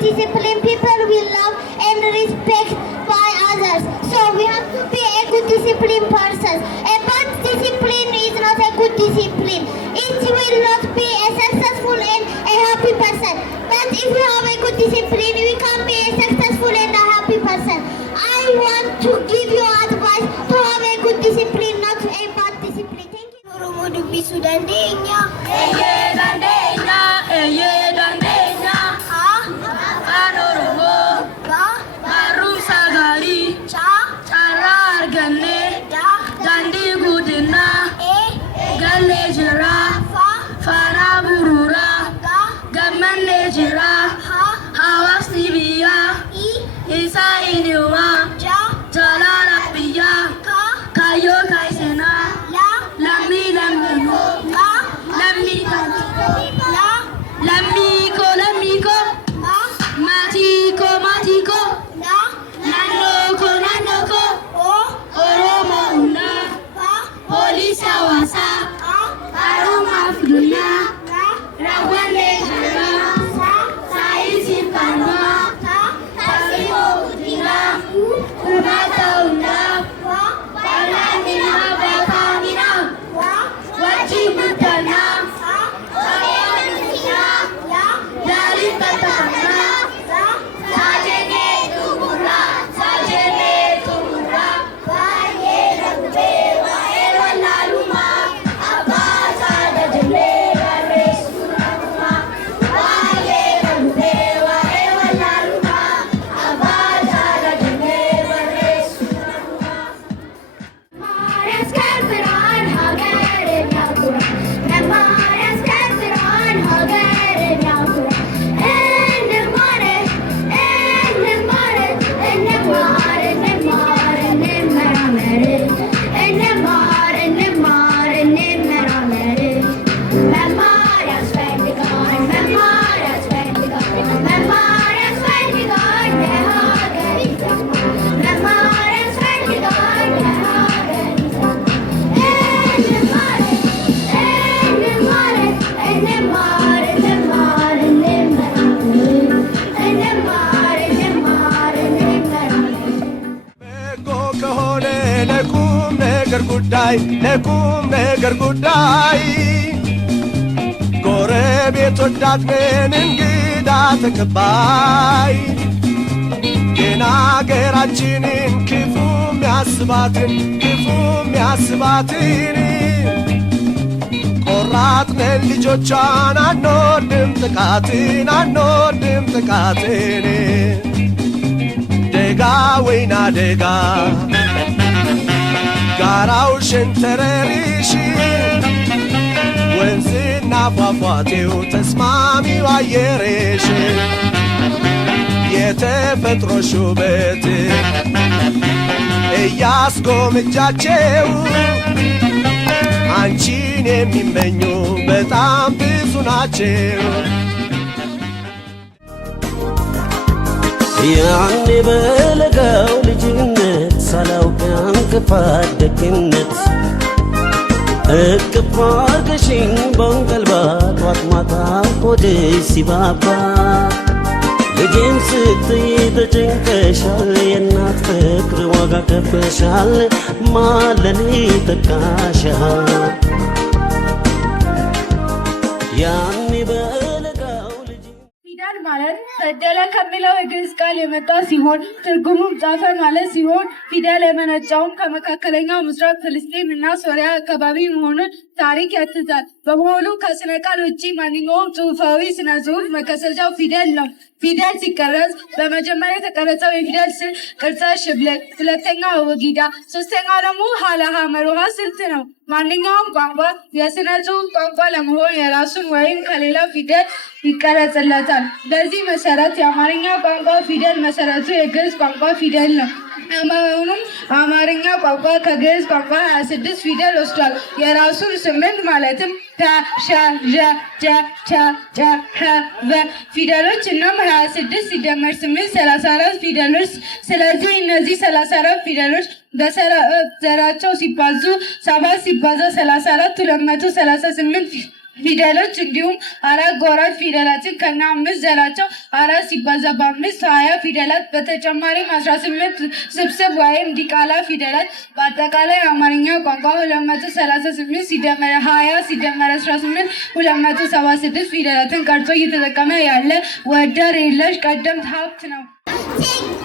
Discipline, people will love and respect by others. So we have to be a good disciplined person. A bad discipline is not a good discipline. It will not be a successful and a happy person. But if we have a good discipline, we can be a successful and a happy person. I want to give you advice to have a good discipline, not a bad discipline. Thank you. ለቁም ነገር ጉዳይ ጎረቤት ወዳድ ነን እንግዳ ተቀባይ ግን አገራችንን ክፉ የሚያስባትን ቆራጥ ነን ልጆቿን አንወድም ጥቃትን ደጋ ወይና ደጋ ጋራው ሸንተረሪሽ ወንዝና ፏፏቴው ተስማሚው አየርሽ የተፈጥሮ ውበት እያስጎምጃቸው አንቺን የሚመኙ በጣም ብዙ ናቸው። ያኔ በለጋው ልጅነት ሳላውቅ እንቅፋት ደግነት እቅፍ አርገሽኝ በእንቀልባ ጧት ማታ ሆድሽ ሲባባ ልጄን ስትይ ተጨንቀሻል የእናት ፍቅር ዋጋ ከፍለሻል ማለኔ ተካሻል ያኔ በለጋው ልጅ ፊደል ማለት ታደለ ከሚለው የግዕዝ ቃል የመጣ ሲሆን ትርጉሙም ጻፈ ማለት ሲሆን ፊደል የመነጨውም ከመካከለኛው ምስራቅ ፍልስጤም እና ሶሪያ አካባቢ መሆኑን ታሪክ ያትታል። በመሆኑ ከስነ ቃል ውጭ ማንኛውም ጽሑፋዊ ስነ ጽሑፍ መከሰቻው ፊደል ነው። ፊደል ሲቀረጽ በመጀመሪያ የተቀረጸው የፊደል ቅርጸ ሽብልቅ፣ ሁለተኛው ወጊዳ፣ ሶስተኛው ደግሞ ሀለሃ መሮሃ ስልት ነው። ማንኛውም ቋንቋ የስነ ጽሑፍ ቋንቋ ለመሆን የራሱን ወይም ከሌላው ፊደል ይቀረጽለታል። በዚህ መሰረት የአማርኛ ቋንቋ ፊደል መሰረቱ የግዕዝ ቋንቋ ፊደል ነው። በመሆኑም አማርኛ ቋንቋ ከግዕዝ ቋንቋ 26 ፊደል ወስዷል። የራሱን 8 ማለትም ተ፣ ሸ፣ ዠ፣ ጀ፣ ቸ፣ ጨ፣ ኸ፣ በ ፊደሎች እናም 26 ሲደመር 8 34 ፊደሎች። ስለዚህ እነዚህ 34 ፊደሎች በዘራቸው ሲባዙ 7 ሲባዛ 34 238 ፊደሎች እንዲሁም 4 ጎራት ፊደላትን ከነ 5 ዘራቸው 4 ሲባዛ በ5 20 ፊደላት በተጨማሪም 18 ስብስብ ወይም ዲቃላ ፊደላት በአጠቃላይ አማርኛ ቋንቋ 238 ሲደመር 20 ሲደመር 18 276 ፊደላትን ቀርጾ እየተጠቀመ ያለ ወደር የለሽ ቀደምት ሀብት ነው።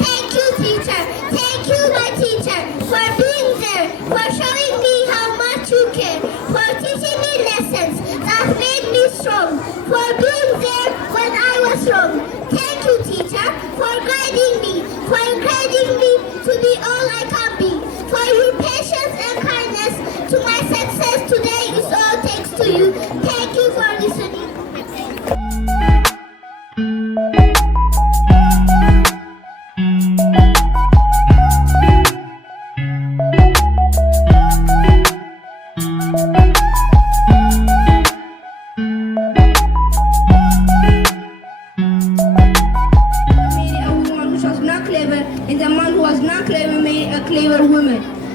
Thank you, teacher. Thank you, my teacher, for being there, for showing me how much you care, for teaching me lessons that made me strong, for being there when I was wrong. Thank you, teacher, for guiding me, for encouraging me to be all I can be, for your patience and kindness to my success today is all thanks to you. Thank you for listening.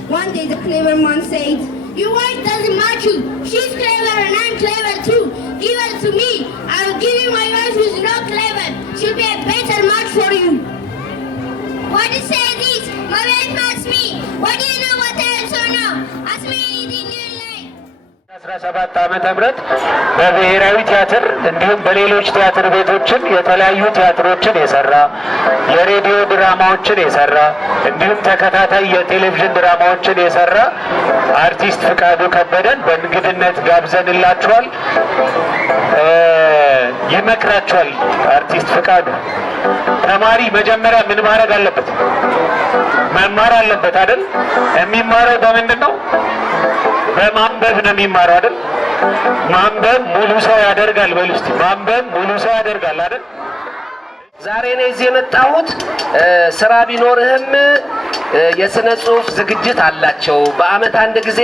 One day the clever man said, Your wife doesn't match you. She's clever and I'm clever too. Give her to me. I will give you my wife who's not clever. She'll be a better match for you. Why do you say this? My wife matches me. What do you know what else or no? Ask me anything you like. 17 ዓመተ ምህረት በብሔራዊ ቲያትር እንዲሁም በሌሎች ቲያትር ቤቶችን የተለያዩ ቲያትሮችን የሰራ የሬዲዮ ድራማዎችን የሰራ እንዲሁም ተከታታይ የቴሌቪዥን ድራማዎችን የሰራ አርቲስት ፍቃዱ ከበደን በእንግድነት ጋብዘንላችኋል። ይመክራችኋል። አርቲስት ፍቃዱ ተማሪ መጀመሪያ ምን ማድረግ አለበት? መማር አለበት አይደል? የሚማረው በምንድን ነው? በማንበብ ነው የሚማረው አይደል? ማንበብ ሙሉ ሰው ያደርጋል። በሉ እስቲ ማንበብ ሙሉ ሰው ያደርጋል አይደል? ዛሬ ነው እዚህ የመጣሁት። ስራ ቢኖርህም የስነ ጽሁፍ ዝግጅት አላቸው። በአመት አንድ ጊዜ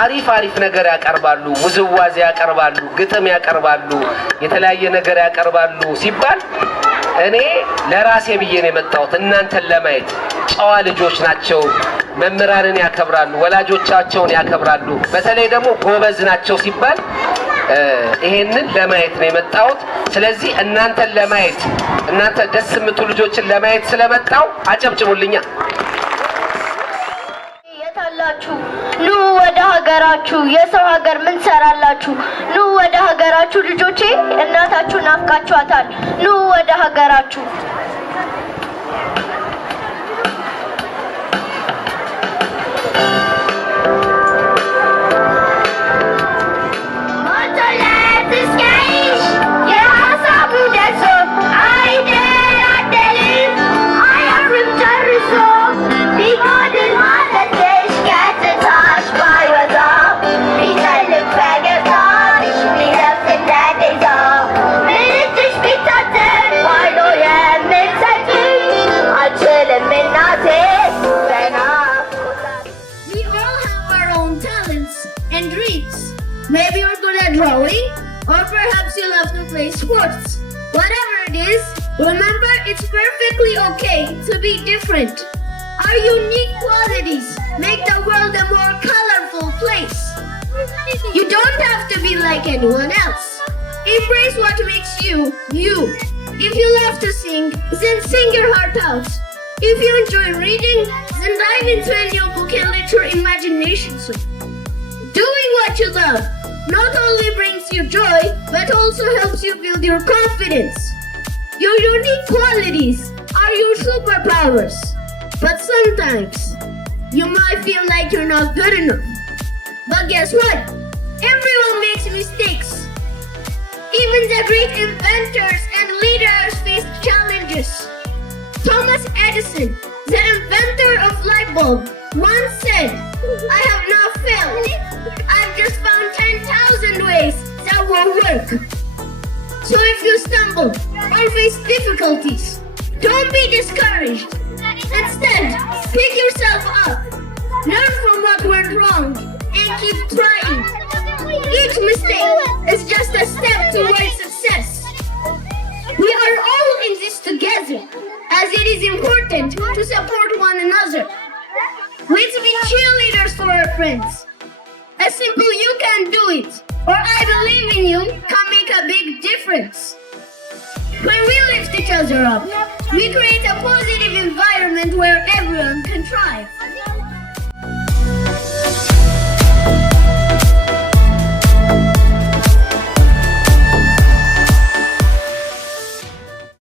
አሪፍ ነገር ያቀርባሉ። ውዝዋዜ ያቀርባሉ፣ ግጥም ያቀርባሉ፣ የተለያየ ነገር ያቀርባሉ ሲባል እኔ ለራሴ ብዬ ነው የመጣሁት እናንተን ለማየት። ጨዋ ልጆች ናቸው፣ መምህራንን ያከብራሉ፣ ወላጆቻቸውን ያከብራሉ። በተለይ ደግሞ ጎበዝ ናቸው ሲባል ይሄንን ለማየት ነው የመጣሁት። ስለዚህ እናንተን ለማየት እናንተ ደስ የምትሉ ልጆችን ለማየት ስለመጣው አጨብጭሙልኛ። የታላችሁ ኑ ወደ ሀገራችሁ። የሰው ሀገር ምን ሰራላችሁ? ኑ ወደ ሀገራችሁ ልጆቼ፣ እናታችሁ ናፍቃችኋታል። ኑ ወደ ሀገራችሁ። Maybe you're good at drawing, or perhaps you love to play sports. Whatever it is, remember it's perfectly okay to be different. Our unique qualities make the world a more colorful place. You don't have to be like anyone else. Embrace what makes you, you. If you love to sing, then sing your heart out. If you enjoy reading, then dive into a new book and let your imagination soar. Doing what you love not only brings you joy, but also helps you build your confidence. Your unique qualities are your superpowers. But sometimes, you might feel like you're not good enough. But guess what? Everyone makes mistakes. Even the great inventors and leaders face challenges. Thomas Edison, the inventor of light bulb, once said, "I have not failed. I've just found 10,000 ways that will work." So if you stumble or face difficulties, don't be discouraged. Instead, pick yourself up, learn from what went wrong, and keep trying. Each mistake is just a step towards success. We are all in this together, as it is important to support one another. Let's be cheerleaders for our friends. A simple "you can do it" or "I believe in you" can make a big difference. When we lift each other up, we create a positive environment where everyone can thrive.